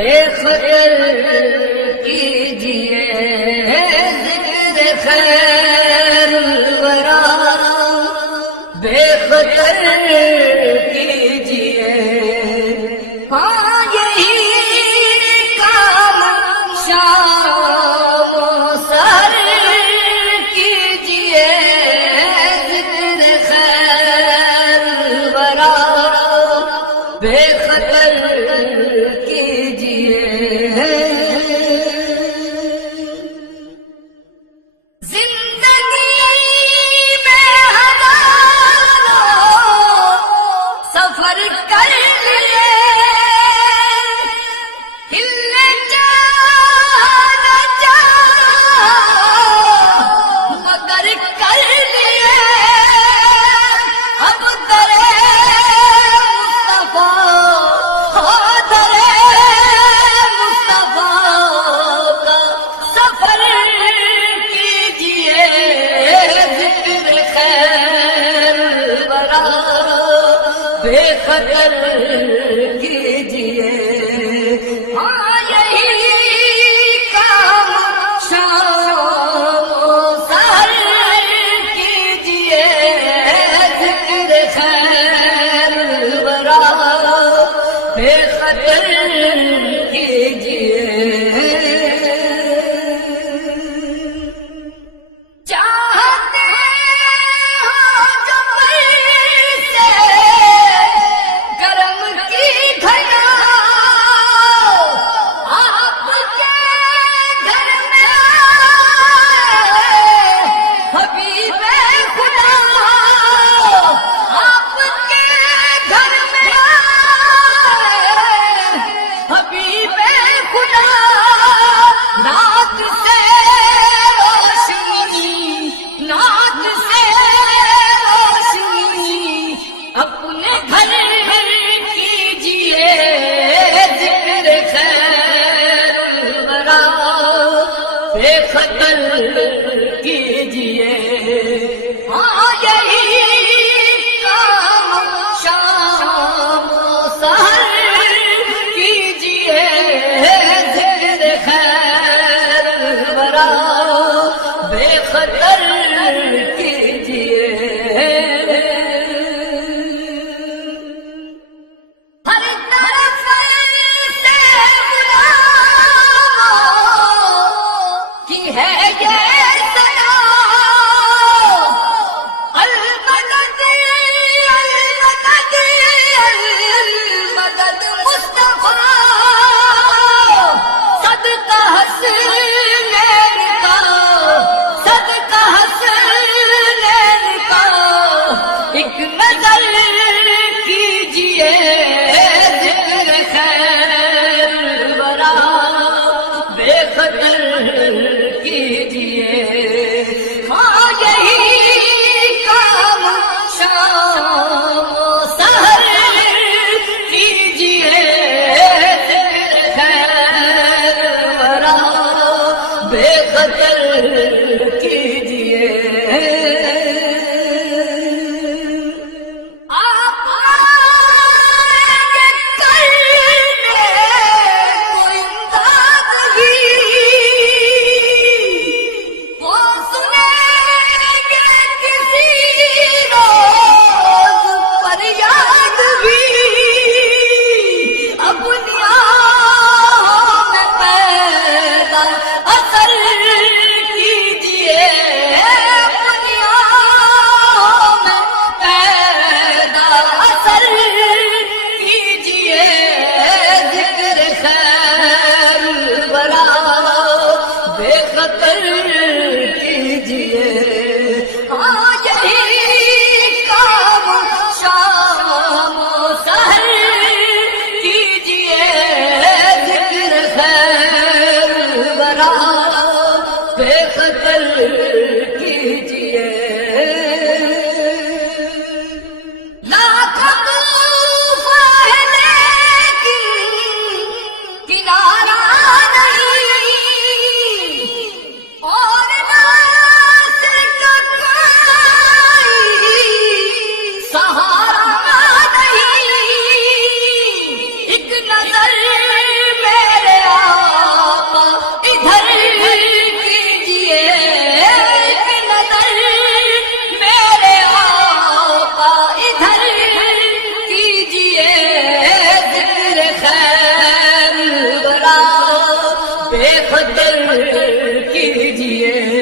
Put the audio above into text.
بے خطر کیجئے ذکر خیر الورا، بے خطر کیجئے ہاں یہی کام شام و سحر کیجئے ذکر خیر الورا، بے خطر کیجئے زندگی میں ہزاروں سفر کر لیے، ہلنے جانا مگر کر لیے، اب درے بے خطر کیجئے ہاں یہی کام شام و سحر کیجئے ذکر خیر الورا، بے خطر کیجئے بے خطر کیجئے ہاں یہی کام شام و سحر کیجئے ذکر خیر الورا، بے خطر کیجئے ہے یہ صدا المدد المدد المدد مصطفیٰ، صدقہ حسنین کا صدقہ حسنین کا ایک نظر کیجئے ذکر خیر الورا، بے خطر کیجئے ہاں یہی کام شام و سحر کیجئے ذکر خیر الورا، بے خطر کیجئے بے خطر کیجیے